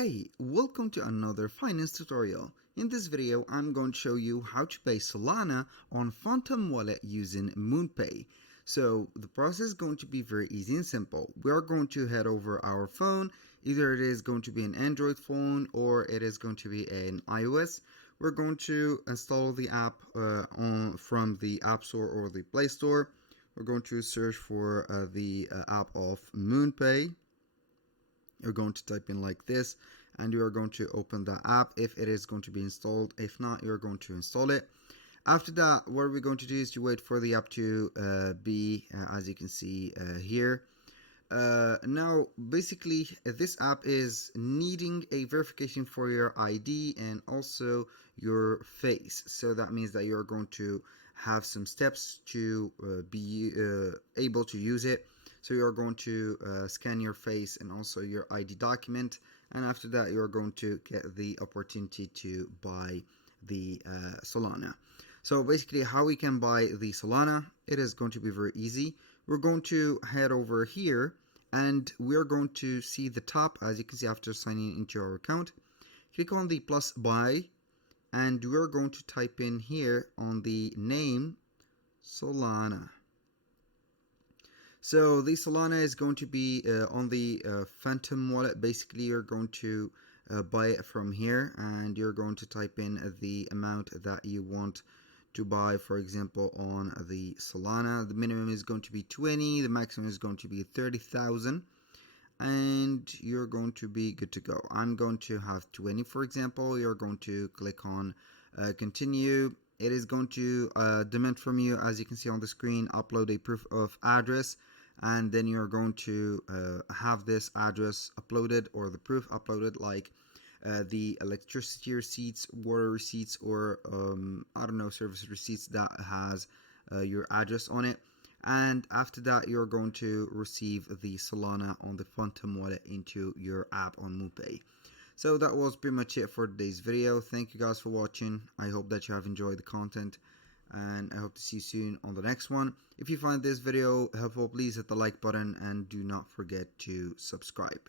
Hey, welcome to another finance tutorial. In this video, I'm going to show you how to pay Solana on Phantom Wallet using MoonPay. So the process is going to be very easy and simple. We are going to head over our phone. Either it is going to be an Android phone or it is going to be an iOS. We're going to install the app from the App Store or the Play Store. We're going to search for the app of MoonPay. You're going to type in like this and you are going to open the app if it is going to be installed. If not, you're going to install it. After that, what we're going to do is to wait for the app to be as you can see here. Now basically this app is needing a verification for your ID and also your face, so that means that you're going to have some steps to be able to use it. So you're going to scan your face and also your ID document, and after that you're going to get the opportunity to buy the Solana. So basically how we can buy the Solana, it is going to be very easy. We're going to head over here and we're going to see the top, as you can see, after signing into our account. Click on the plus buy and we're going to type in here on the name Solana. So the Solana is going to be on the Phantom wallet. Basically you're going to buy it from here and you're going to type in the amount that you want to buy. For example, on the Solana, the minimum is going to be 20, the maximum is going to be 30,000, and you're going to be good to go. I'm going to have 20, for example. You're going to click on continue. It is going to demand from you, as you can see on the screen, upload a proof of address, and then you're going to have this address uploaded or the proof uploaded, like the electricity receipts, water receipts, or I don't know, service receipts that has your address on it. And after that you're going to receive the Solana on the Phantom wallet into your app on MoonPay. So that was pretty much it for today's video. Thank you guys for watching. I hope that you have enjoyed the content, and I hope to see you soon on the next one. If you find this video helpful, please hit the like button and do not forget to subscribe.